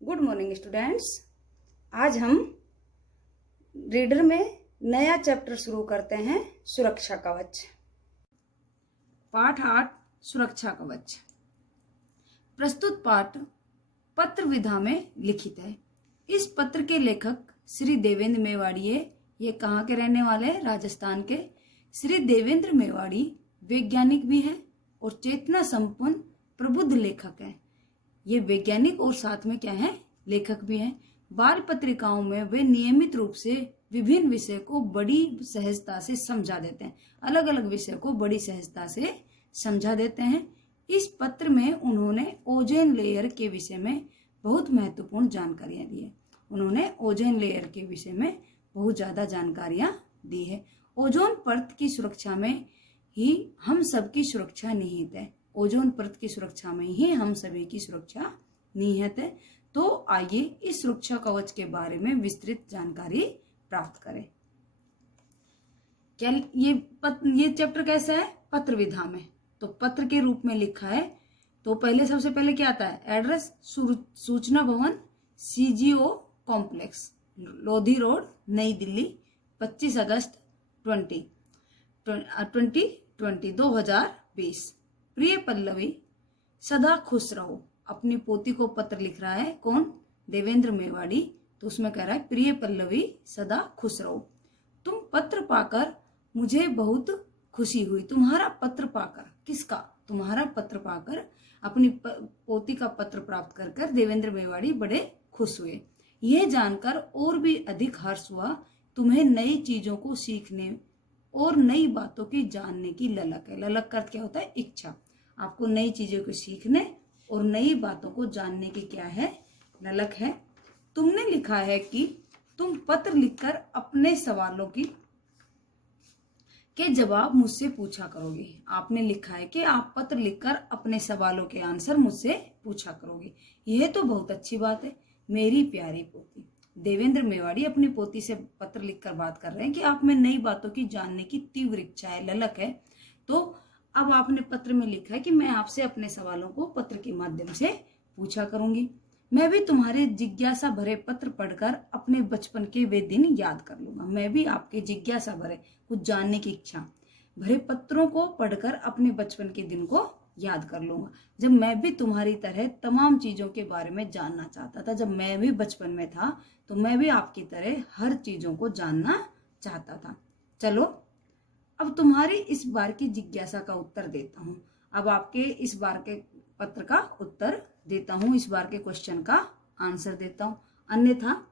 Good morning students. आज हम reader में नया चैप्टर शुरू करते हैं, सुरक्षा कवच। पाठ 8 सुरक्षा कवच। प्रस्तुत पाठ पत्र विधा में लिखित है। इस पत्र के लेखक श्री देवेंद्र मेवाड़ी है। ये कहाँ के रहने वाले हैं? राजस्थान के। श्री देवेंद्र मेवाड़ी वैज्ञानिक भी हैं और चेतना संपन्न प्रबुद्ध लेखक हैं। ये वैज्ञानिक और साथ में क्या है, लेखक भी हैं। बाल पत्रिकाओं में वे नियमित रूप से विभिन्न विषय को बड़ी सहजता से समझा देते हैं। अलग अलग विषय को बड़ी सहजता से समझा देते हैं। इस पत्र में उन्होंने ओजोन लेयर के विषय में बहुत महत्वपूर्ण जानकारियां दी है। उन्होंने ओजोन लेयर के विषय में बहुत ज्यादा जानकारियां दी है। ओजोन परत की सुरक्षा में ही हम सबकी सुरक्षा निहित है। ओजोन परत की सुरक्षा में ही हम सभी की सुरक्षा निहित है। तो आइए इस सुरक्षा कवच के बारे में विस्तृत जानकारी प्राप्त करें। क्या ये चैप्टर कैसा है? पत्र विधा में। तो पत्र के रूप में लिखा है। तो सबसे पहले क्या आता है? एड्रेस सूचना भवन, CGO कॉम्प्लेक्स, लोधी रोड, नई दिल्ली, 25 अगस्त 2020। प्रिय पल्लवी, सदा खुश रहो। अपनी पोती को पत्र लिख रहा है। कौन? देवेंद्र मेवाड़ी। तो उसमें कह रहा है, प्रिय पल्लवी सदा खुश रहो। तुम पत्र पाकर मुझे बहुत खुशी हुई। तुम्हारा पत्र पाकर, किसका? तुम्हारा पत्र पाकर, अपनी पोती का पत्र प्राप्त कर देवेंद्र मेवाड़ी बड़े खुश हुए। यह जानकर और भी अधिक हर्ष हुआ। तुम्हें नई चीजों को सीखने और नई बातों की जानने की ललक है। ललक का अर्थ क्या होता है? इच्छा। आपको नई चीजों को सीखने और नई बातों को जानने की क्या है? ललक है। तुमने लिखा है कि तुम पत्र लिखकर अपने सवालों के जवाब मुझसे पूछा करोगे। आपने लिखा है कि आप पत्र लिखकर अपने सवालों के आंसर मुझसे पूछा करोगे। यह तो बहुत अच्छी बात है। मेरी प्यारी पोती, देवेंद्र मेवाड़ी अपनी पोती से पत्र लिखकर बात कर रहे हैं कि आप में नई बातों की जानने की तीव्र इच्छा है, ललक है। तो अब आपने पत्र में लिखा है कि मैं आपसे अपने सवालों को पत्र के माध्यम से पूछा करूंगी। मैं भी तुम्हारे जिज्ञासा भरे पत्र पढ़कर अपने बचपन के वे दिन याद कर लूंगा। मैं भी आपके जिज्ञासा भरे, कुछ जानने की इच्छा भरे पत्रों को पढ़कर अपने बचपन के दिन को याद कर लूंगा, जब मैं भी तुम्हारी तरह तमाम चीजों के बारे में जानना चाहता था। जब मैं भी बचपन में था तो मैं भी आपकी तरह हर चीजों को जानना चाहता था। चलो अब तुम्हारी इस बार की जिज्ञासा का उत्तर देता हूँ। अब आपके इस बार के पत्र का उत्तर देता हूँ, इस बार के क्वेश्चन का आंसर देता हूँ। अन्यथा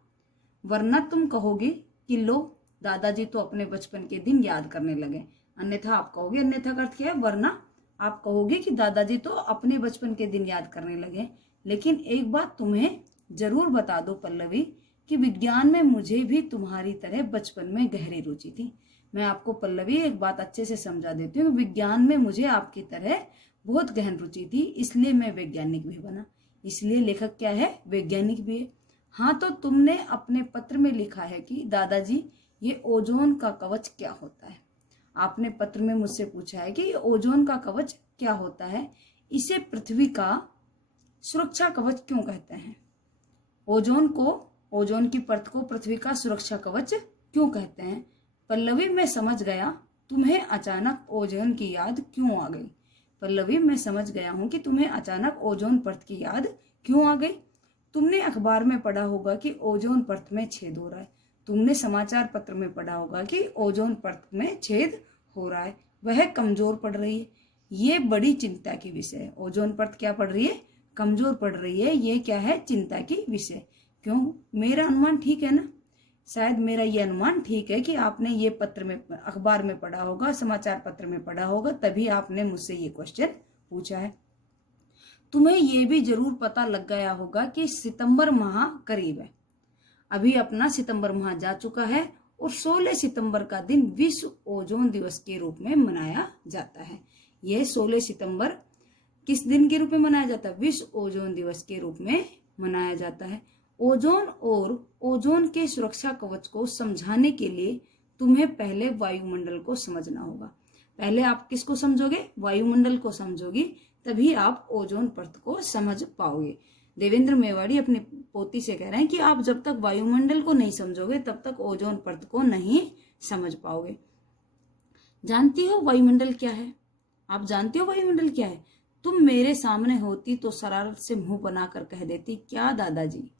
वरना तुम कहोगे कि लो दादाजी तो अपने बचपन के दिन याद करने लगे। अन्यथा आप कहोगे, अन्यथा का अर्थ क्या है? वरना आप कहोगे कि दादाजी तो अपने बचपन के दिन याद करने लगे। लेकिन एक बात तुम्हें जरूर बता दो पल्लवी, कि विज्ञान में मुझे भी तुम्हारी तरह बचपन में गहरी रुचि थी। मैं आपको पल्लवी एक बात अच्छे से समझा देती हूँ। विज्ञान में मुझे आपकी तरह बहुत गहन रुचि थी, इसलिए मैं वैज्ञानिक भी बना। इसलिए लेखक क्या है? वैज्ञानिक भी है। हाँ, तो तुमने अपने पत्र में लिखा है कि दादाजी ये ओजोन का कवच क्या होता है। आपने पत्र में मुझसे पूछा है कि ये ओजोन का कवच क्या होता है, इसे पृथ्वी का सुरक्षा कवच क्यों कहते हैं? ओजोन की परत को पृथ्वी का सुरक्षा कवच क्यों कहते हैं? पल्लवी, मैं समझ गया तुम्हें अचानक ओजोन की याद क्यों आ गई। पल्लवी, मैं समझ गया हूं कि तुम्हें अचानक ओजोन परत की याद क्यों आ गई। तुमने अखबार में पढ़ा होगा कि ओजोन परत में छेद हो रहा है। तुमने समाचार पत्र में पढ़ा होगा कि ओजोन परत में छेद हो रहा है, वह कमजोर पड़ रही है। ये बड़ी चिंता की विषय है। ओजोन परत क्या पड़ रही है? कमजोर पड़ रही है। ये क्या है? चिंता की विषय। क्यों? मेरा अनुमान ठीक है ना? शायद मेरा ये अनुमान ठीक है कि आपने ये पत्र में, अखबार में पढ़ा होगा, समाचार पत्र में पढ़ा होगा, तभी आपने मुझसे ये क्वेश्चन पूछा है। तुम्हें ये भी जरूर पता लग गया होगा कि सितंबर माह करीब है। अभी अपना सितंबर माह जा चुका है और 16 सितंबर का दिन विश्व ओजोन दिवस के रूप में मनाया जाता है। यह 16 सितंबर किस दिन के रूप में मनाया जाता है? विश्व ओजोन दिवस के रूप में मनाया जाता है। ओजोन और ओजोन के सुरक्षा कवच को समझाने के लिए तुम्हें पहले वायुमंडल को समझना होगा। पहले आप किसको समझोगे? वायुमंडल को समझोगी, तभी आप ओजोन परत को समझ पाओगे। देवेंद्र मेवाड़ी अपनी पोती से कह रहे हैं कि आप जब तक वायुमंडल को नहीं समझोगे तब तक ओजोन परत को नहीं समझ पाओगे। जानती हो वायुमंडल क्या है? आप जानते हो वायुमंडल क्या है? तुम मेरे सामने होती तो शरारत से मुंह बनाकर कह देती, क्या दादाजी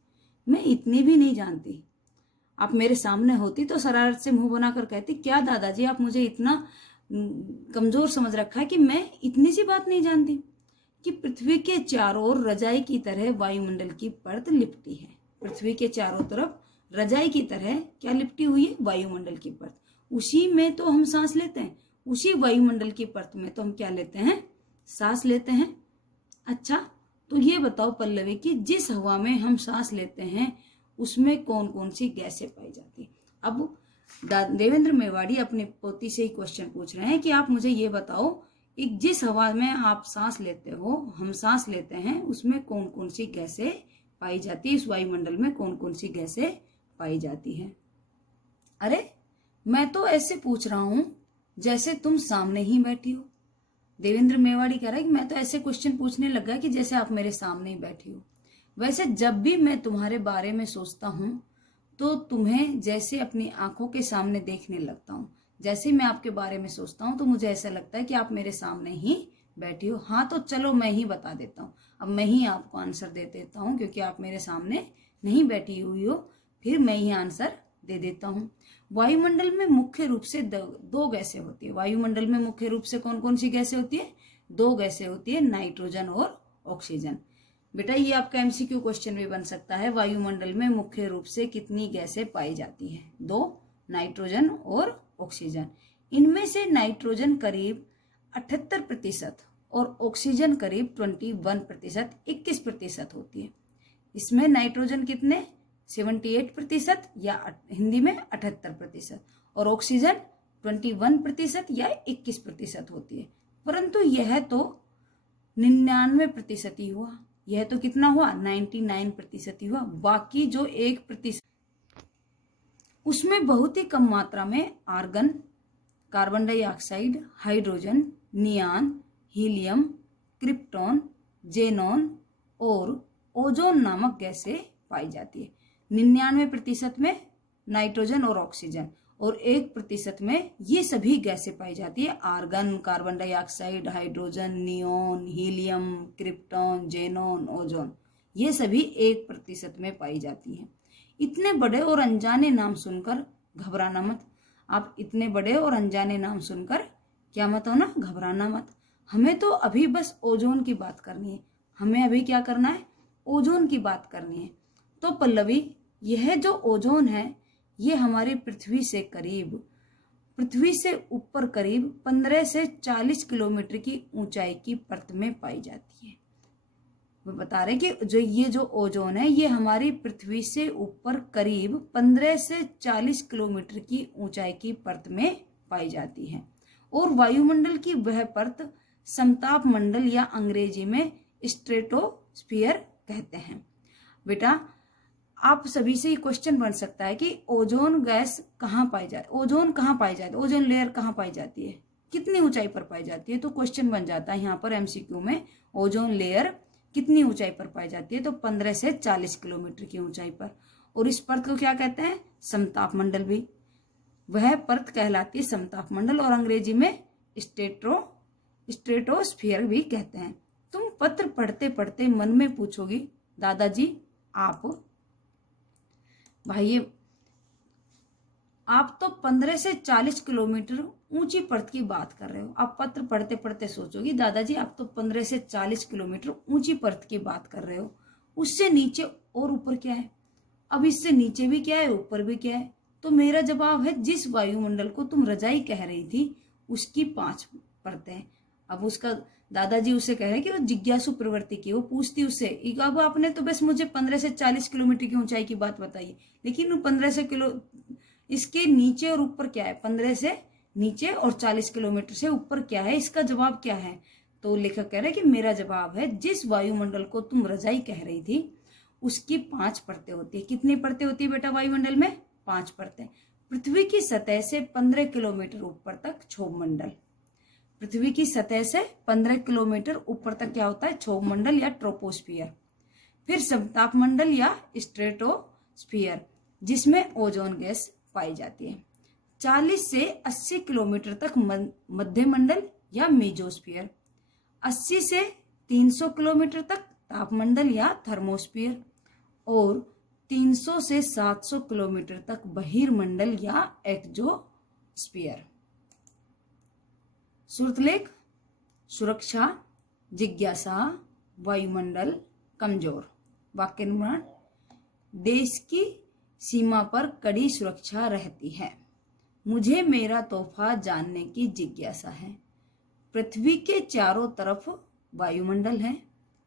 मैं इतनी भी नहीं जानती। आप मेरे सामने होती तो शरारत से मुंह बनाकर कहती, क्या दादाजी आप मुझे इतना कमजोर समझ रखा है कि मैं इतनी सी बात नहीं जानती कि पृथ्वी के चारों ओर रजाई की तरह वायुमंडल की परत लिपटी है। पृथ्वी के चारों तरफ रजाई की तरह क्या लिपटी हुई है? वायुमंडल की परत। उसी में तो हम सांस लेते हैं, उसी वायुमंडल की परत में तो हम क्या लेते हैं? सांस लेते हैं। अच्छा, तो ये बताओ पल्लवी कि जिस हवा में हम सांस लेते हैं उसमें कौन कौन सी गैसें पाई जाती है? अब देवेंद्र मेवाड़ी अपनी पोती से ही क्वेश्चन पूछ रहे हैं कि आप मुझे ये बताओ, एक जिस हवा में आप सांस लेते हो, हम सांस लेते हैं, उसमें कौन कौन सी गैसें पाई जाती है? इस वायुमंडल में कौन कौन सी गैसें पाई जाती है? अरे मैं तो ऐसे पूछ रहा हूं जैसे तुम सामने ही बैठी हो। देवेंद्र मेवाड़ी कह रहा है कि मैं तो ऐसे क्वेश्चन पूछने लगा कि जैसे आप मेरे सामने ही बैठी हो। वैसे जब भी मैं तुम्हारे बारे में सोचता हूं तो तुम्हें जैसे अपनी आंखों के सामने देखने लगता हूं। जैसे मैं आपके बारे में सोचता हूं तो मुझे ऐसा लगता है कि आप मेरे सामने ही बैठी हो। हाँ तो चलो मैं ही बता देता हूँ, अब मैं ही आपको आंसर दे देता हूँ क्योंकि आप मेरे सामने नहीं बैठी हुई हो, फिर मैं ही आंसर दे देता हूँ। वायुमंडल में मुख्य रूप से दो गैसें होती है। वायुमंडल में मुख्य रूप से कौन कौन सी गैसें होती है? दो गैसें होती है, नाइट्रोजन और ऑक्सीजन। बेटा ये आपका एमसीक्यू क्वेश्चन भी बन सकता है। वायुमंडल में मुख्य रूप से कितनी गैसें पाई जाती हैं? दो, नाइट्रोजन और ऑक्सीजन। इनमें से नाइट्रोजन करीब 78% और ऑक्सीजन करीब 21%, 21% होती है। इसमें नाइट्रोजन कितने? 78% या हिंदी में 78% और ऑक्सीजन 21% या 21% होती है। परंतु यह तो 99% ही हुआ। यह तो कितना हुआ? 99% ही हुआ। बाकी जो 1% उसमें बहुत ही कम मात्रा में argon, carbon dioxide, hydrogen, neon, helium, krypton, xenon और ओजोन नामक गैसें पाई जाती है। 99% में नाइट्रोजन और ऑक्सीजन और 1% में ये सभी गैसें पाई जाती है। Argon, carbon dioxide, hydrogen, neon, helium, krypton, xenon, ozone, ये सभी 1% में पाई जाती है। इतने बड़े और अनजाने नाम सुनकर घबराना मत। आप इतने बड़े और अनजाने नाम सुनकर क्या मत हो ना, घबराना मत। हमें तो अभी बस ओजोन की बात करनी है। हमें अभी क्या करना है? ओजोन की बात करनी है। तो पल्लवी, यह जो ओजोन है ये हमारी पृथ्वी से ऊपर करीब 15 से 40 किलोमीटर की ऊंचाई की परत में पाई जाती है। वो बता रहे कि जो ओजोन है ये हमारी पृथ्वी से ऊपर करीब 15 से 40 किलोमीटर की ऊंचाई की परत में पाई जाती है। और वायुमंडल की वह परत समताप मंडल या अंग्रेजी में स्ट्रेटोस्फीयर कहते हैं। बेटा आप सभी से क्वेश्चन बन सकता है कि ओजोन गैस कहाँ पाई जाती है, ओजोन कहाँ पाई जाती है, ओजोन लेयर कहाँ पाई जाती है, कितनी ऊंचाई पर पाई जाती है? तो क्वेश्चन बन जाता है यहाँ पर एमसीक्यू में, ओजोन लेयर कितनी ऊंचाई पर पाई जाती है? तो 15 से 40 किलोमीटर की ऊंचाई पर। और इस परत को क्या कहते हैं? समताप मंडल भी। वह परत कहलाती है समताप मंडल और अंग्रेजी में स्ट्रेटोस्फीयर भी कहते हैं। तुम पत्र पढ़ते पढ़ते मन में पूछोगी, दादाजी आप तो 15 से 40 किलोमीटर ऊंची परत की बात कर रहे हो। आप पत्र पढ़ते पढ़ते सोचोगी, दादाजी आप तो 15 से 40 किलोमीटर ऊंची परत की बात कर रहे हो, उससे नीचे और ऊपर क्या है? अब इससे नीचे भी क्या है, ऊपर भी क्या है? तो मेरा जवाब है, जिस वायुमंडल को तुम रजाई कह रही थी उसकी 5 परतें। अब उसका दादाजी उसे कह रहे कि वो जिज्ञासु प्रवृत्ति की, वो पूछती उससे, अब आपने तो बस मुझे 15 से 40 किलोमीटर की ऊंचाई की बात बताई, लेकिन 15 से किलो इसके नीचे और ऊपर क्या है? 15 से नीचे और 40 किलोमीटर से ऊपर क्या है? इसका जवाब क्या है? तो लेखक कह रहे हैं कि मेरा जवाब है, जिस वायुमंडल को तुम रजाई कह रही थी उसकी 5 परतें होती है। कितनी परतें होती है बेटा वायुमंडल में? 5 परतें। पृथ्वी की सतह से 15 किलोमीटर ऊपर तक क्षोभ मंडल। पृथ्वी की सतह से 15 किलोमीटर ऊपर तक क्या होता है? क्षोभ मंडल या ट्रोपोस्फियर। फिर समतापमंडल या स्ट्रेटोस्फियर, जिसमें ओजोन गैस पाई जाती है। 40 से 80 किलोमीटर तक मध्यमंडल या मेजोस्फियर, 80 से 300 किलोमीटर तक तापमंडल या थर्मोस्फियर, और 300 से 700 किलोमीटर तक बहिर्मंडल या एक्सोस्फियर। श्रुतलेख, सुरक्षा, जिज्ञासा, वायुमंडल, कमजोर। वाक्य निर्माण, देश की सीमा पर कड़ी सुरक्षा रहती है। मुझे मेरा तोहफा जानने की जिज्ञासा है। पृथ्वी के चारों तरफ वायुमंडल है।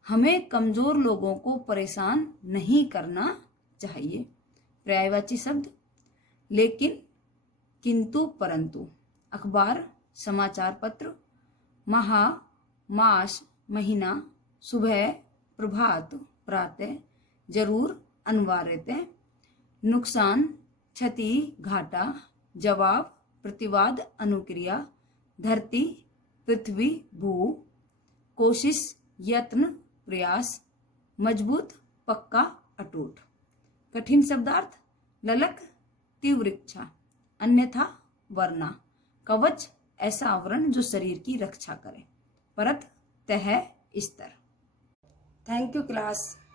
हमें कमजोर लोगों को परेशान नहीं करना चाहिए। पर्यायवाची शब्द, लेकिन, किंतु, परंतु। अखबार, समाचार पत्र, माह, मास, महीना, सुबह, प्रभात, प्रातः, जरूर, अनिवार्यतः, नुकसान, क्षति, घाटा, जवाब, प्रतिवाद, अनुक्रिया, धरती, पृथ्वी, भू, कोशिश, यत्न, प्रयास, मजबूत, पक्का, अटूट। कठिन शब्दार्थ, ललक, तीव्र इच्छा, अन्यथा, वरना। कवच, ऐसा आवरण जो शरीर की रक्षा करे। परत, तह, स्तर। Thank you class.